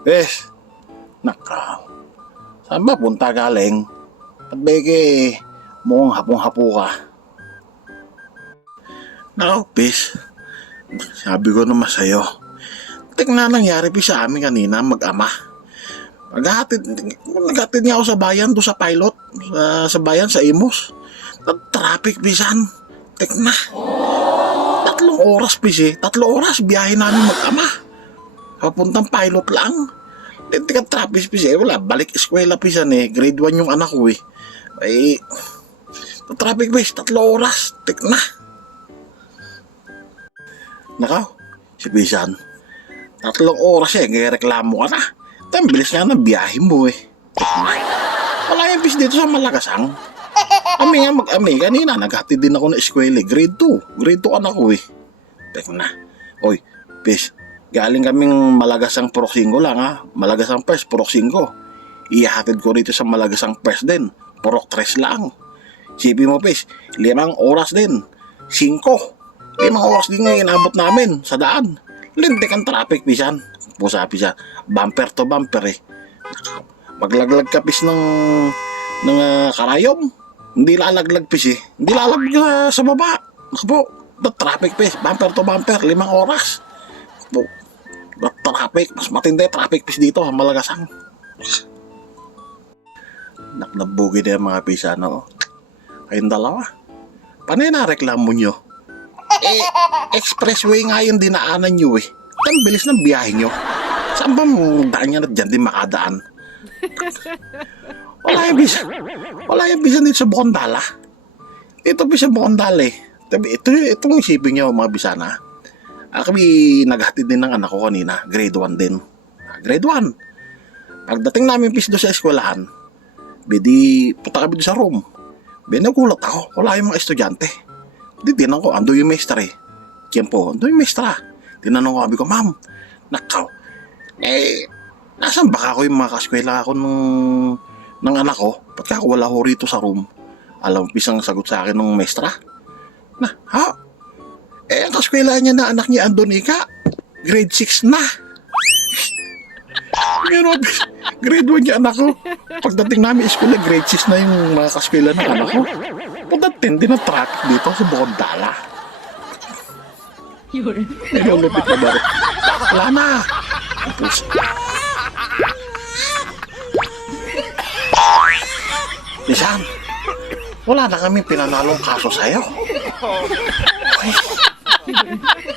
Bes, nakaw. Saan ba punta galing? At beke, mukhang hapong-hapo ka. Nakaw, Bes. Sabi ko naman sa'yo. Tingnan nangyari pa sa amin kanina, mag-ama. Naghatid niya ako sa bayan, doon sa pilot. Sa bayan, sa Imus. Traffic, bisan. Tingnan. 3 oras, Bes eh. 3 oras, biyahe namin mag-ama. Papuntang pilot lang. Tika traffic, Bes eh. Wala, balik eskwela, bisan eh. Grade 1 yung anak ko eh. Ay, traffic, Bes. 3 oras. Tingnan. Nakaw, si bisan. 3 oras eh, kaya reklamo ka na. Ang bilis nga ng biyahe mo eh. Wala yung bis dito sa Malagasang. Kami nga mag-ami, kanina naghatid din ako ng eskwela. Grade 2 anak ko eh. Teka na. Oy, bis, galing kaming Malagasang Purok 5 lang ha. Malagasang First, Purok 5. Ihatid ko rito sa Malagasang First din. Purok 3 lang. Sipi mo bis, 5 oras din. 5 oras din nga inabot namin sa daan. Lintik ang traffic, bisan. Pusa, bisan. Bumper to bumper eh. Maglaglag ka, pis, ng karayom. Hindi lalaglag, pis eh. Hindi lalaglag sa baba. Naku po, the traffic, pis. Bumper to bumper, 5 oras. Po, the traffic. Mas matindi traffic, pis, dito sa Malagasang. Nabugi na yung mga pisa, no? Kayong dalawa. Paano yung nareklamo nyo? Expressway nga yung dinaanan nyo eh. Ang bilis ng biyahe nyo. Saan ba daan nyo na dyan din makadaan? Wala yung bisan dito sa Bukondala. Ito bisa Bukondala eh. Itong isipin nyo mga bisana. Kami naghatid din ng anak ko kanina. Grade 1 din. Grade 1. Pagdating namin pis doon sa eskwelahan, bedi punta kami doon sa room. Nagulat ako. Wala yung mga estudyante. Di tinanong ko, ando yung maestra eh. Kyan po, ando yung maestra. Tinanong ko, sabi ko, ma'am, nakaw. Nasaan ba ako yung mga kaskwela ako ng anak ko? Ba't ako wala ko rito sa room? Alam, pisang sagot sa akin ng maestra. Ang kaskwela niya na anak niya, Andonika, grade 6 na. Pero, grade 1 niya anak ko. Pagdating namin eskwela, grade 6 na yung mga kaskwela ng anak ko. Pagdating din ang traffic dito sa Bukondala. Nilulupit na ba rin? Wala na. Tapos, Nisan, wala na kami pinanalong kaso sa'yo. Ay.